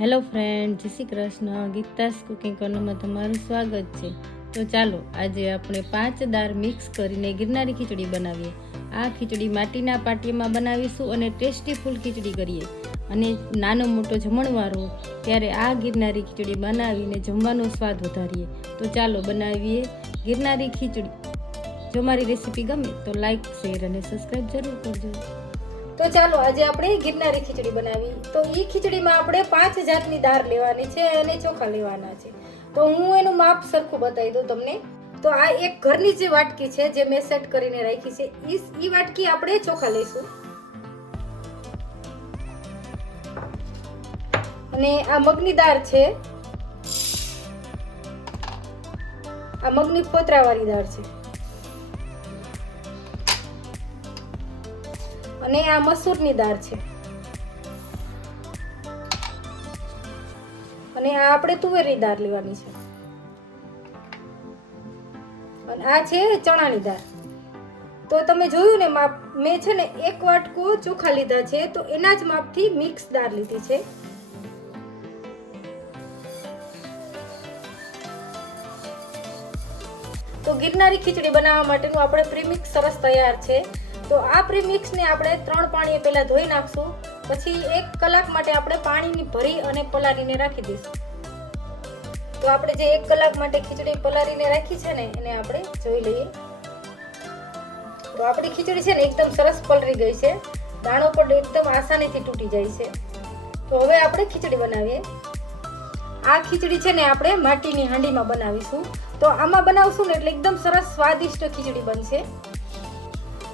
Hello friend, જય Shri Krishna. Geeta's cooking કોર્નરમાં તમારું સ્વાગત છે. તો ચાલો, આજે આપણે પાંચ દાળ મિક્સ કરીને ગિરનારી ખીચડી બનાવીએ. આ ખીચડી માટીના પાટિયામાં બનાવીશું અને ટેસ્ટી ફૂલ ખીચડી કરીએ. અને નાનો મોટો જમણવારો, ત્યારે આ ગિરનારી ખીચડી બનાવીને જમવાનો સ્વાદ વધારીએ. તો ચાલો બનાવીએ ગિરનારી ખીચડી. જો મારી રેસીપી ગમે તો લાઈક, શેર અને સબસ્ક્રાઈબ જરૂર કરજો. તો ચાલો આજે આપણે ગિરનારી ખીચડી બનાવી. તો એ ખીચડીમાં આપણે પાંચ જાતની દાળ લેવાની છે અને ચોખા લેવાના છે. તો હું એનું માપ સરખું બતાવી દઉં તમને. તો આ એક ઘરની જે વાટકી છે જે મેં સેટ કરીને રાખી છે એ ઈ વાટકી આપણે ચોખા લઈશું. અને આ મગની દાળ છે. આ મગની ફોતરાવાળી દાળ છે. અને આ મસૂરની દાળ છે. અને આ આપણે તુવેરની દાળ લેવાની છે. અને આ છે ચણાની દાળ. તો તમે જોયું ને માપ, મેં છે ને એક વાટકો ચોખા લીધા છે, તો એના જ માપથી મિક્સ દાળ લીધી છે. તો ગિરનારી ખીચડી બનાવવા માટેનું આપણે પ્રીમિક્સ સરસ તૈયાર છે. તો આ પ્રીમિક્સને આપણે ત્રણ પાણીએ પહેલાં ધોઈ નાખશું. પછી એક કલાક માટે આપણે પાણીની ભરી અને પલાળીને રાખી દઈશું. તો આપણે જે એક કલાક માટે ખીચડી પલાળીને રાખી છે ને, એને આપણે જોઈ લઈએ. તો આપણી ખીચડી છે ને એકદમ સરસ પલળી ગઈ છે. દાણો પણ એકદમ આસાનીથી તૂટી જાય છે. તો હવે આપણે ખીચડી બનાવીએ. આ ખીચડી છે ને આપણે માટીની હાંડીમાં બનાવીશું. તો આમાં બનાવશું ને એટલે એકદમ સરસ સ્વાદિષ્ટ ખીચડી બનશે.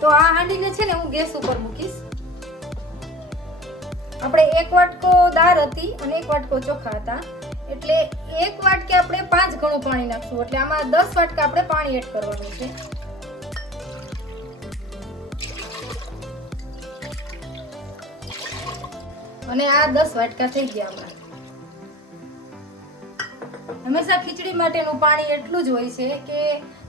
તો આ હાંડીને છે ને હું ગેસ ઉપર મૂકીશ. આપણે એક વાટકો દાળ હતી અને એક વાટકો ચોખા હતા. એટલે એક વાટકે આપણે પાંચ ગણું પાણી નાખશું. એટલે આમાં દસ વાટકા આપણે પાણી એડ કરવાનું છે. અને આ દસ વાટકા થઈ ગયા અમારા. હંમેશા ખીચડી માટેનું પાણી એટલું જ હોય છે કે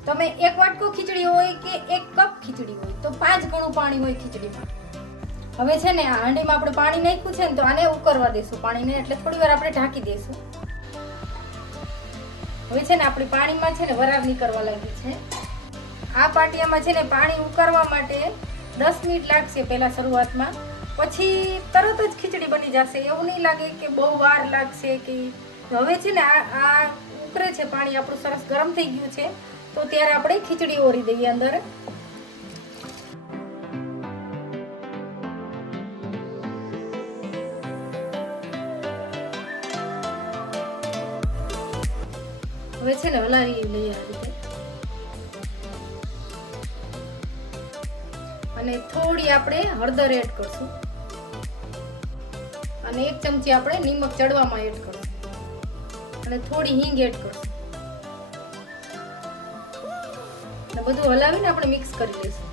તમે એક વાટકો ખીચડી હોય કે એક કપ ખીચડી હોય, તો પાંચ ગણું પાણી હોય ખીચડીમાં. હવે છે ને આ હાંડીમાં આપણે પાણી નાખ્યું છે ને, તો આને ઉકળવા દઈશું પાણીને, એટલે થોડી વાર આપણે ઢાંકી દઈશું હવે છે ને આપણી પાણીમાં છે ને વરાળ નીકળવા લાગી છે. આ પાટિયામાં છે ને પાણી ઉકાળવા માટે દસ મિનિટ લાગશે પહેલાં શરૂઆતમાં. પછી તરત જ ખીચડી બની જશે. એવું નહીં લાગે કે બહુ વાર લાગશે કે હવે છે ને આ આ ઉકળે છે પાણી, આપણું સરસ ગરમ થઈ ગયું છે. તો ત્યારે આપણે ખીચડી ઓરી દઈએ અંદર. હવે છે ને હલાવી લઈએ અને થોડી આપણે હળદર એડ કરશું. અને એક ચમચી આપણે નિમક ચડવામાં એડ કરશું. અને થોડી હિંગ એડ કરશું. અને બધું હલાવીને આપણે મિક્સ કરી લઈશું.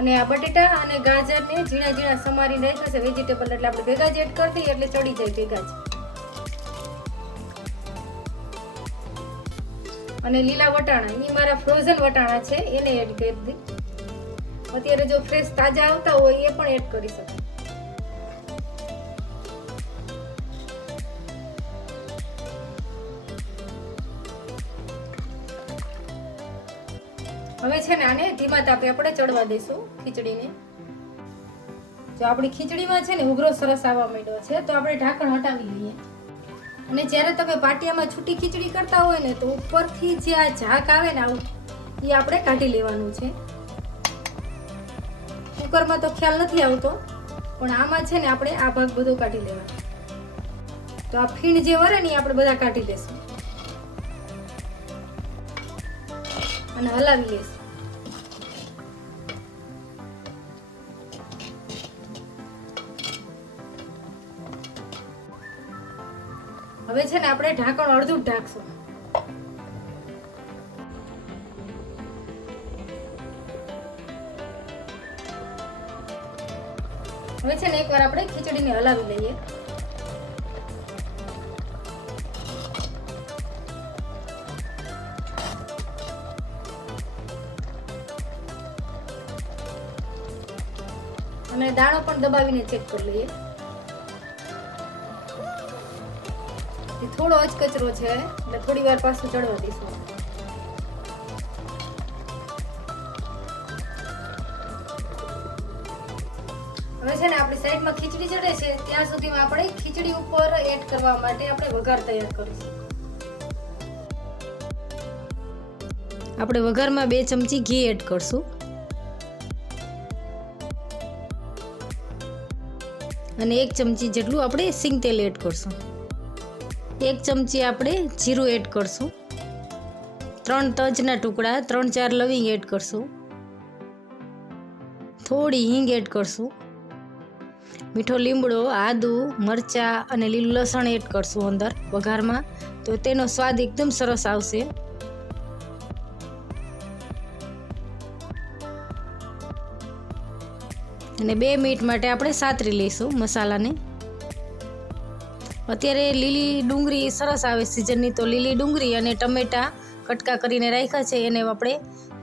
અને આ બટેટા અને ગાજરને ઝીણા ઝીણા સમારી નાખ્યા છે વેજીટેબલ એટલે આપણે ભેગા જ એડ કરી દઈએ એટલે ચડી જાય ભેગા જ. અને લીલા વટાણા એ મારા ફ્રોઝન વટાણા છે, એને એડ કરી દી અત્યારે જો ફ્રેશ તાજા આવતા હોય, એ પણ એડ કરી શકાય હવે છે ને આને ધીમા તાપે આપણે ચડવા દઈશું ખીચડીને. જો આપણી ખીચડીમાં છે ને ઉઘરો સરસ આવવા માંડ્યો છે, તો આપણે ઢાંકણ હટાવી લઈએ. અને જ્યારે તમે પાટિયામાં છૂટી ખીચડી કરતા હોય ને, તો ઉપરથી જે આ ઝાક આવે ને આવું, એ આપણે કાઢી લેવાનું છે. કુકરમાં તો ખ્યાલ નથી આવતો, પણ આમાં છે ને આપણે આ ભાગ બધો કાઢી લેવાનો. તો આ ફીણ જે વરે ને એ આપણે બધા કાઢી લેશું. અને હલાવી લઈશું. હવે છે ને આપણે ઢાંકણ અડધું ઢાંકશું. હવે છે ને એકવાર આપણે ખીચડીને હલાવી લઈએ. અને દાણો પણ દબાવીને ચેક કરી લઈએ. થોડો અચકચરો છે એટલે થોડી વાર પાછું ચડવા દઈશું. હવે છે ને આપણી સાઈડમાં ખીચડી ચડે છે, ત્યાં સુધીમાં આપણે ખીચડી ઉપર એડ કરવા માટે આપણે વઘાર તૈયાર કરીશું. આપણે વઘારમાં બે ચમચી ઘી એડ કરશું. અને એક ચમચી જેટલું આપણે સિંગ તેલ એડ કરશું. એક ચમચી આપણે જીરું એડ કરશું. ત્રણ તજના ટુકડા, ત્રણ ચાર લવિંગ એડ કરશું. થોડી હિંગ એડ કરશું. મીઠો લીમડો, આદુ, મરચાં અને લીલું લસણ એડ કરશું અંદર વઘારમાં. તો તેનો સ્વાદ એકદમ સરસ આવશે. અને બે મિનિટ માટે આપણે સાતરી લઈશું મસાલાને. અત્યારે લીલી ડુંગળી સરસ આવે સિઝનની તો લીલી ડુંગળી અને ટમેટાં કટકા કરીને રાખ્યા છે. એને આપણે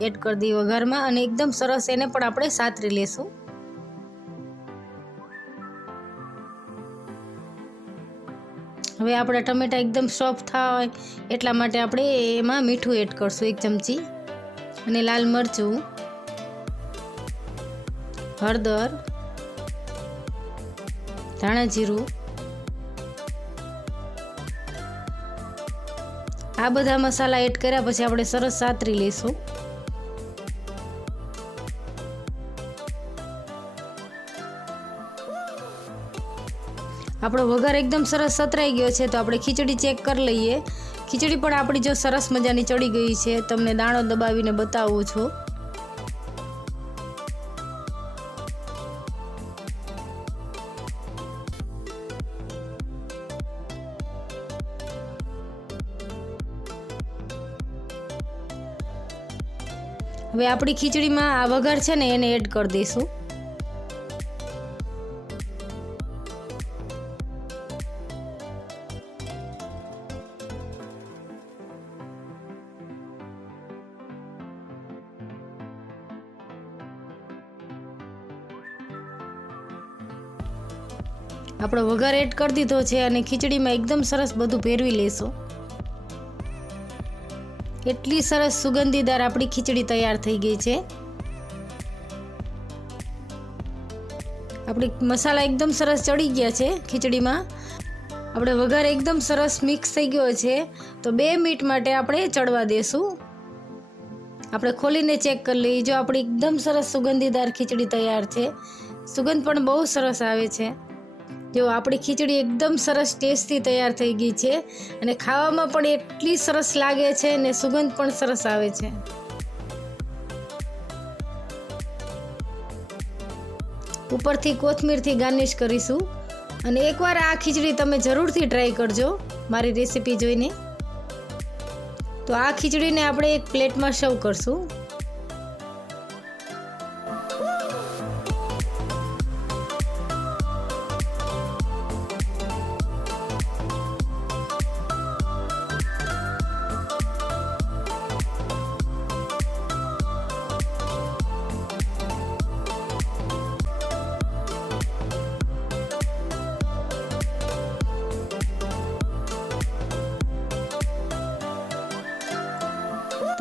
એડ કરી દઈએ વઘારમાં અને એકદમ સરસ એને પણ આપણે સાતરી લેશું. હવે આપણા ટમેટા એકદમ સોફ્ટ થાય એટલા માટે આપણે એમાં મીઠું એડ કરશું એક ચમચી અને લાલ મરચું, હળદર, ધાણા જીરું આ બધા મસાલા એડ કર્યા પછી આપણે સરસ સાતરી લઈશું. આપણો વઘાર એકદમ સરસ સતરાઈ ગયો છે, તો આપણે ખીચડી ચેક કરી લઈએ. ખીચડી પણ આપણી જો સરસ મજાની ચડી ગઈ છે, તમને દાણો દબાવીને બતાવું છું. હવે આપણી ખીચડીમાં આ વઘાર છે ને એને એડ કરી દઈશું. આપણો વઘાર એડ કરી દીધો છે અને ખીચડીમાં એકદમ સરસ બધું ભેરવી લેશું. એટલી સરસ સુગંધીદાર આપણી ખીચડી તૈયાર થઈ ગઈ છે. આપણી મસાલા એકદમ સરસ ચડી ગયા છે ખીચડીમાં. આપણે વઘાર એકદમ સરસ મિક્સ થઈ ગયો છે. તો બે મિનિટ માટે આપણે ચડવા દેશું. આપણે ખોલીને ચેક કરી લઈએ. જો આપણી એકદમ સરસ સુગંધીદાર ખીચડી તૈયાર છે. સુગંધ પણ બહુ સરસ આવે છે. જો આપણી ખીચડી એકદમ સરસ ટેસ્ટી તૈયાર થઈ ગઈ છે અને ખાવામાં પણ એટલી સરસ લાગે છે અને સુગંધ પણ સરસ આવે છે. ઉપરથી કોથમીરથી ગાર્નિશ કરીશું અને એકવાર આ ખીચડી તમે જરૂરથી ટ્રાય કરજો મારી રેસીપી જોઈને. તો આ ખીચડીને આપણે એક પ્લેટમાં સર્વ કરશું.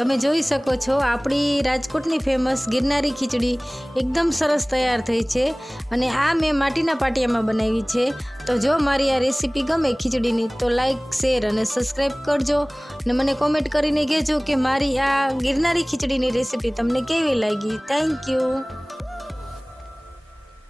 તમે જોઈ શકો છો, આપણી રાજકોટની ફેમસ ગિરનારી ખીચડી એકદમ સરસ તૈયાર થઈ છે અને આ મેં માટીના પાટિયામાં બનાવી છે. તો જો મારી આ રેસીપી ગમે ખીચડીની, તો લાઈક શેર અને સબસ્ક્રાઈબ કરજો અને મને કોમેન્ટ કરીને કહેજો કે મારી આ ગિરનારી ખીચડીની રેસીપી તમને કેવી લાગી. Thank you